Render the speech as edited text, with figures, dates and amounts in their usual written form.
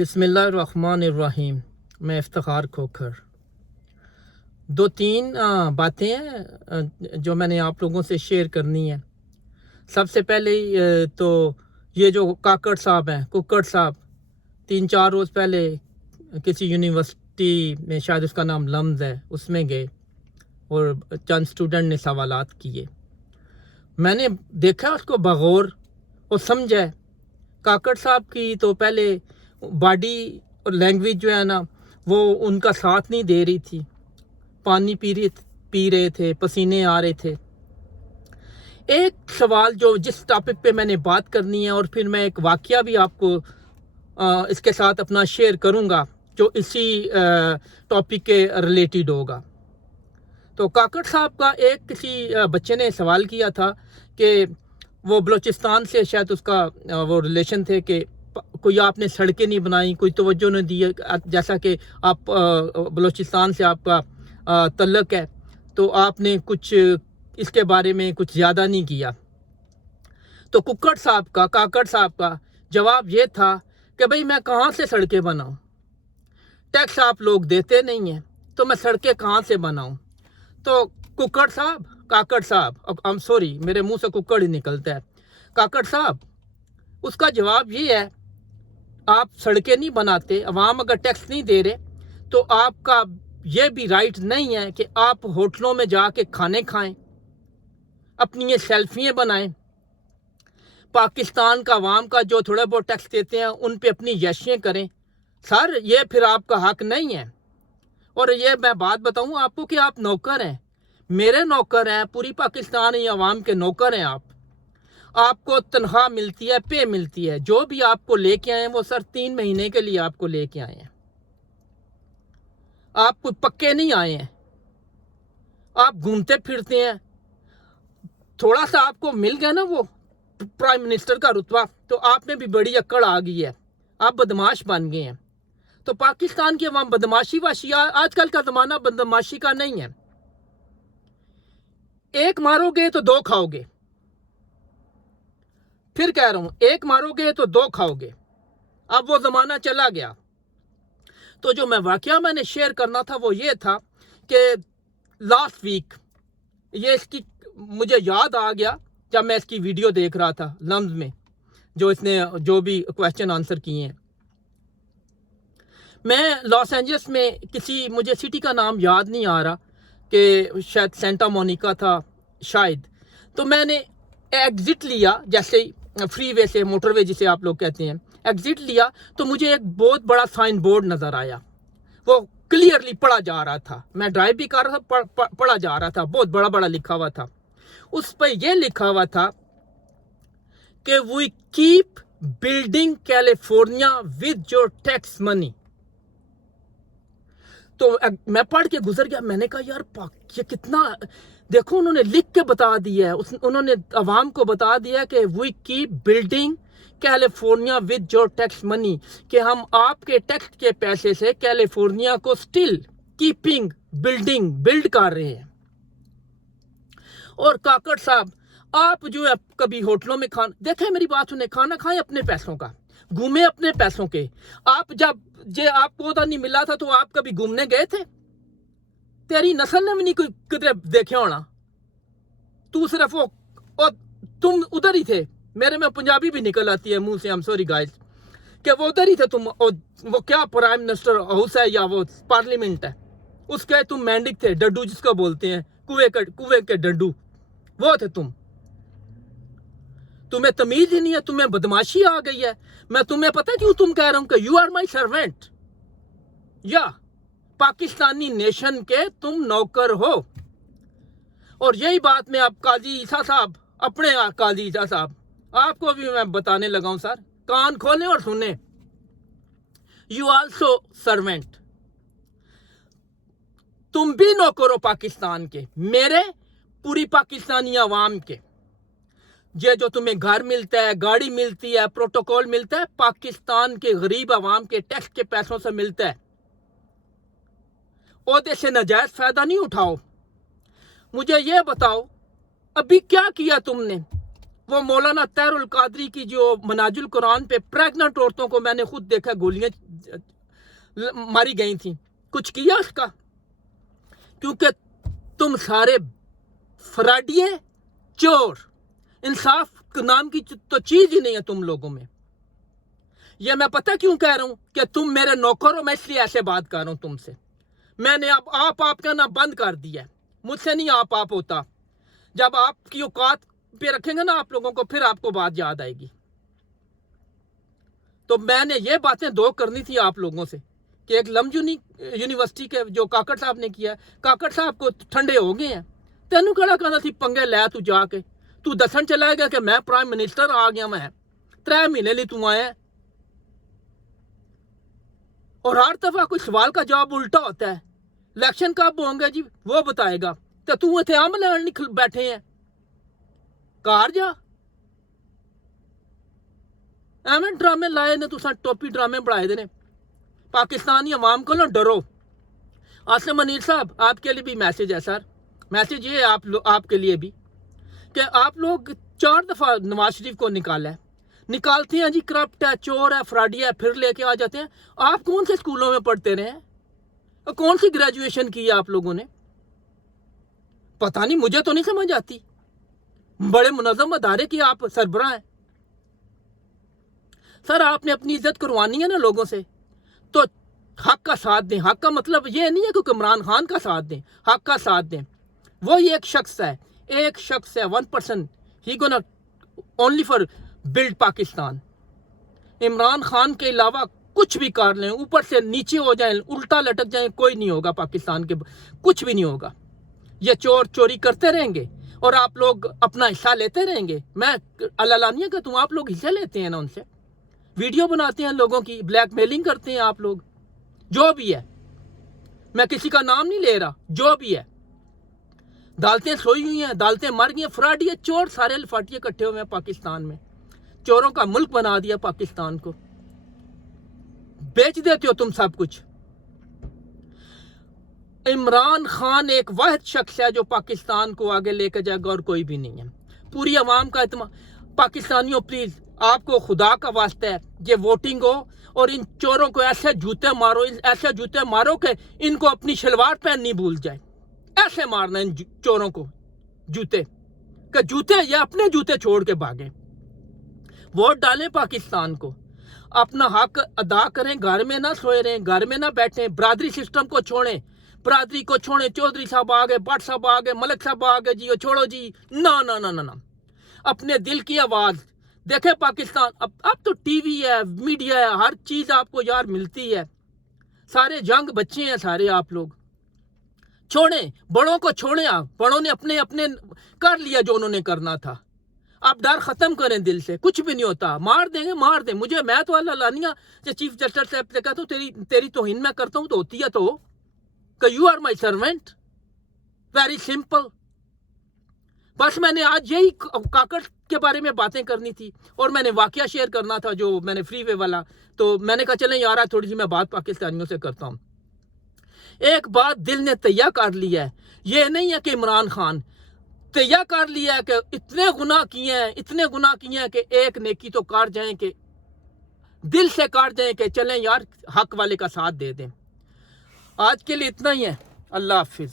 बिस्मिल्लाहिर्रहमानिर्रहीम। मैं इफ्तिखार खोखर। दो तीन बातें हैं जो मैंने आप लोगों से शेयर करनी है। सबसे पहले तो ये जो काकड़ साहब हैं, कुक्कड़ साहब, 3-4 रोज़ पहले किसी यूनिवर्सिटी में, शायद उसका नाम लम्ज़ है, उसमें गए और चंद स्टूडेंट ने सवालात किए। मैंने देखा उसको बगौर और समझा। काकड़ साहब की तो पहले बॉडी और लैंग्वेज जो है ना, वो उनका साथ नहीं दे रही थी। पानी पी रहे थे, पसीने आ रहे थे। एक सवाल जो जिस टॉपिक पे मैंने बात करनी है, और फिर मैं एक वाकया भी आपको इसके साथ अपना शेयर करूंगा जो इसी टॉपिक के रिलेटेड होगा। तो काकड़ साहब का एक किसी बच्चे ने सवाल किया था कि वो बलूचिस्तान से शायद उसका वो रिलेशन थे कि कोई आपने सड़कें नहीं बनाई, कोई तवज्जो नहीं दी, जैसा कि आप बलूचिस्तान से आपका तल्लक है, तो आपने कुछ इसके बारे में कुछ ज़्यादा नहीं किया। तो काकड़ साहब का जवाब ये था कि भाई मैं कहाँ से सड़कें बनाऊँ, टैक्स आप लोग देते नहीं हैं, तो मैं सड़कें कहाँ से बनाऊँ। तो काकड़ साहब, आई एम सॉरी, मेरे मुंह से कुक्कड़ ही निकलता है, काकड़ साहब, उसका जवाब ये है, आप सड़कें नहीं बनाते, अवाम अगर टैक्स नहीं दे रहे, तो आपका ये भी राइट नहीं है कि आप होटलों में जाके खाने खाएं, अपनी ये सेल्फियाँ बनाएं, पाकिस्तान का अवाम का जो थोड़ा बहुत टैक्स देते हैं उन पे अपनी यशियाँ करें। सर, ये फिर आपका हक नहीं है। और ये मैं बात बताऊं आपको कि आप नौकर हैं, मेरे नौकर हैं, पूरी पाकिस्तानी अवाम के नौकर हैं। आपको तनख्वाह मिलती है, पे मिलती है, जो भी आपको लेके आए हैं वो सर 3 महीने के लिए आपको लेके आए हैं। आप कोई पक्के नहीं आए हैं, आप घूमते फिरते हैं। थोड़ा सा आपको मिल गया ना वो प्राइम मिनिस्टर का रुतबा, तो आप में भी बड़ी अक्कड़ आ गई है, आप बदमाश बन गए हैं। तो पाकिस्तान की अवाम बदमाशी वाशी, आजकल का ज़माना बदमाशी का नहीं है। एक मारोगे तो 2 खाओगे, फिर कह रहा हूं, एक मारोगे तो 2 खाओगे। अब वो ज़माना चला गया। तो जो मैं वाकया मैंने शेयर करना था वो ये था कि लास्ट वीक ये इसकी मुझे याद आ गया जब मैं इसकी वीडियो देख रहा था लम्ज़ में, जो इसने जो भी क्वेश्चन आंसर किए हैं। मैं लॉस एंजल्स में किसी, मुझे सिटी का नाम याद नहीं आ रहा, कि शायद सेंटा मोनिका था शायद। तो मैंने एग्ज़िट लिया, जैसे फ्री वे से, मोटरवे जिसे आप लोग कहते हैं, एग्ज़िट लिया, तो मुझे एक बहुत बड़ा साइन बोर्ड नज़र आया। वो क्लियरली पढ़ा जा रहा था, मैं ड्राइव भी कर रहा था, पढ़ा जा रहा था, बहुत बड़ा बड़ा लिखा हुआ था। उस पर यह लिखा हुआ था कि we keep building California with your tax money. तो मैं पढ़ के गुजर गया। मैंने कहा यार ये कितना, देखो उन्होंने लिख के बता दिया है, उन्होंने अवाम को बता दिया कि we keep building California with your tax money, कि हम आपके टैक्स के पैसे से कैलिफोर्निया को स्टिल कीपिंग बिल्ड कर रहे हैं। और काकड़ साहब, आप जो है कभी होटलों में खाना, देखें मेरी बात सुने, खाना खाएं अपने पैसों का, घूमे अपने पैसों के। आप जब आपको पता नहीं मिला था तो आप कभी घूमने गए थे? तेरी नस्ल ने भी नहीं किधर देखे होना, तू सिर्फ वो, और तुम उधर ही थे। मेरे में पंजाबी भी निकल आती है मुंह से, आई एम सॉरी गाइस, कि वो उधर ही थे तुम। और वो क्या प्राइम मिनिस्टर हाउस है या वो पार्लियामेंट है, उसके तुम मैंडिक थे, डड्डू जिसको बोलते हैं, कुएं के डड्डू, वो थे तुम। तुम्हें तमीज ही नहीं है, तुम्हें बदमाशी आ गई है। मैं तुम्हें पता है क्यों तुम कह रहा हूं कि यू आर माई सर्वेंट, या पाकिस्तानी नेशन के तुम नौकर हो। और यही बात मैं अब काजी ईसा साहब, अपने काजी ईसा साहब, आपको भी मैं बताने लगा हूं सर, कान खोलें और सुने। यू आल्सो सर्वेंट, तुम भी नौकर हो पाकिस्तान के, मेरे पूरी पाकिस्तानी अवाम के। ये जो तुम्हें घर मिलता है, गाड़ी मिलती है, प्रोटोकॉल मिलता है, पाकिस्तान के गरीब अवाम के टैक्स के पैसों से मिलता है। ओहदे से नाजायज फायदा नहीं उठाओ। मुझे ये बताओ अभी क्या किया तुमने? वो मौलाना तहरुल कादरी की जो मनाजुल कुरान पे प्रेग्नेंट औरतों को मैंने खुद देखा गोलियां मारी गई थी, कुछ किया उसका? क्योंकि तुम सारे फराडिये, चोर, इंसाफ नाम की तो चीज ही नहीं है तुम लोगों में। ये मैं पता क्यों कह रहा हूं कि तुम मेरे नौकर हो, मैं इसलिए ऐसे बात कर रहा हूं तुमसे। मैंने अब आप कहना बंद कर दिया है, मुझसे नहीं आप होता। जब आपकी औकात पे रखेंगे ना आप लोगों को, फिर आपको बात याद आएगी। तो मैंने ये बातें दो करनी थी आप लोगों से कि एक लमजुनी यूनिवर्सिटी के जो काकड़ साहब ने किया, काकड़ साहब को ठंडे हो गए हैं। तेनू कहना कहना थी पंगे लै तू जाके, तू दसन चला गया कि मैं प्राइम मिनिस्टर आ गया, मैं 3 महीने लिए तू आया। और हर दफा कोई सवाल का जवाब उल्टा होता है। इलेक्शन कब होंगे जी वो बताएगा, तो तू इतने आम लैन निकल बैठे हैं, कार जा एवं ड्रामे लाए ने, तुसा टोपी ड्रामे बढ़ाए दे ने। पाकिस्तानी अवाम को ना डरो। आसिम मनीर साहब आपके लिए भी मैसेज है सर, मैसेज ये है आपके लिए भी कि आप लोग 4 दफा नवाज शरीफ को निकाला है, निकालते हैं जी करप्ट है, चोर है, फ्रॉडी है, फिर लेके आ जाते हैं। आप कौन से स्कूलों में पढ़ते रहे हैं, कौन सी ग्रेजुएशन की है आप लोगों ने? पता नहीं, मुझे तो नहीं समझ आती। बड़े मुनज़्ज़म अदारे की आप सरबराह हैं सर, आपने अपनी इज्जत करवानी है ना लोगों से, तो हक का साथ दें। हक का मतलब ये नहीं है कि इमरान खान का साथ दें, हक का साथ दें। वो एक शख्स है, 1% he gonna only for build Pakistan. Imran Khan के अलावा कुछ भी कर लें, ऊपर से नीचे हो जाए, उल्टा लटक जाए, कोई नहीं होगा पाकिस्तान के, कुछ भी नहीं होगा। ये चोर चोरी करते रहेंगे और आप लोग अपना हिस्सा लेते रहेंगे। मैं अल्लाह का तुम आप लोग हिस्से लेते हैं ना उनसे, वीडियो बनाते हैं लोगों की, ब्लैकमेलिंग करते हैं आप लोग, जो भी है। मैं किसी का नाम नहीं ले रहा, जो भी है। दालतें सोई हुई हैं, दालतें मर गई हैं, फ्रॉडी चोर सारे लफाटिए इकट्ठे हुए हैं पाकिस्तान में। चोरों का मुल्क बना दिया पाकिस्तान को, बेच देते हो तुम सब कुछ। इमरान खान एक वाहिद शख्स है जो पाकिस्तान को आगे लेकर जाएगा और कोई भी नहीं है। पूरी आवाम का इत्मीनान। पाकिस्तानियों प्लीज, आपको खुदा का वास्ता है, ये वोटिंग हो और इन चोरों को ऐसे जूते मारो, ऐसे जूते मारो कि इनको अपनी शलवार पहननी भूल जाए। ऐसे मारना इन चोरों को जूते, कि जूते ये अपने जूते छोड़ के भागे। वोट डालें पाकिस्तान को, अपना हक अदा करें, घर में ना सोए रहें, घर में ना बैठें, बरादरी सिस्टम को छोड़ें, बरादरी को छोड़ें। चौधरी साहब आ गए, भट्ट साहब आ गए, मलिक साहब आ गए जी, छोड़ो जी, ना ना ना ना ना। अपने दिल की आवाज़ देखें पाकिस्तान। अब तो टीवी है, मीडिया है, हर चीज़ आपको यार मिलती है। सारे जंग बच्चे हैं सारे आप लोग। छोड़ें, बड़ों को छोड़ें। आप बड़ों ने अपने अपने कर लिया जो उन्होंने करना था। आप डर खत्म करें दिल से, कुछ भी नहीं होता। मार देंगे, मार दें मुझे, मैं तो अल्लाह लानिया जो चीफ जस्टिस साहब से कहता हूँ, तेरी तौहीन मैं करता हूँ तो होती है तो कि you are my servant, very simple. बस मैंने आज यही काकड़ के बारे में बातें करनी थी और मैंने वाकया शेयर करना था जो मैंने फ्री वे वाला। तो मैंने कहा चलें यार थोड़ी सी मैं बात पाकिस्तानियों से करता हूँ। एक बात दिल ने तैयार कर लिया है, ये नहीं है कि इमरान खान तैयार कर लिया है कि इतने गुनाह किए हैं, इतने गुनाह किए हैं कि एक नेकी तो काट जाएं, कि दिल से काट जाएं कि चलें यार हक वाले का साथ दे दें। आज के लिए इतना ही है। अल्लाह हाफिज़।